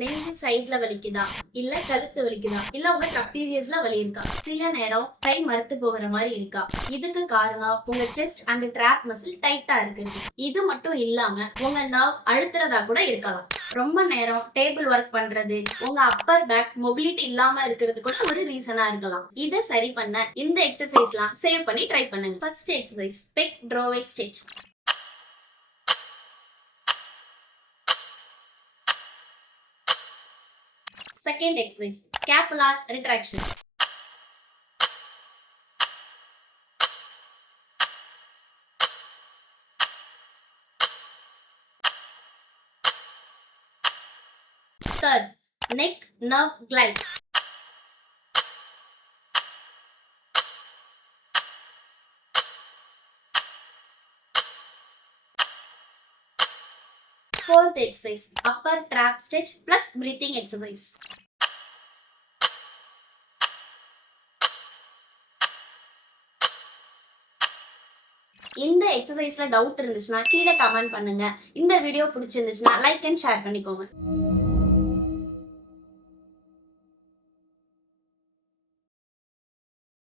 நெஞ்சு சைட்ல வலிக்குதா, இல்ல கழுத்து வலிக்குதா, இல்ல உங்க ட்ரப்பீசியஸ்ல வலி இருக்கா, சில நேரம் கை மரத்து போகிற மாதிரி இருக்கா? இதுக்கு காரணம் உங்க செஸ்ட் அண்ட் ட்ராப் மசில் டைட்டா இருக்குது. இது மட்டும் இல்லாம உங்க நர்வ் அழுத்துறதா கூட இருக்கலாம். ரொம்ப நேரம் டேபிள் ஒர்க் பண்றது, உங்க அப்பர் பேக் மொபிலிட்டி இல்லாம இருக்கிறது கூட ஒரு ரீசனா இருக்கலாம். இதை சரி பண்ண இந்த எக்ஸசைஸ்லாம் சேவ் பண்ணி ட்ரை பண்ணுங்க. ஃபர்ஸ்ட் எக்ஸசைஸ் பெக் ட்ரோவை stretch. Second exercise, scapular retraction. Third, neck nerve glide. Fourth exercise, upper trap stretch plus breathing exercise. இந்த எக்ஸசைஸ்ல டவுட் இருந்துச்சுன்னா கீழே கமெண்ட் பண்ணுங்க. இந்த வீடியோ பிடிச்சிருந்துச்சுன்னா லைக் அண்ட் ஷேர் பண்ணிக்கோங்க.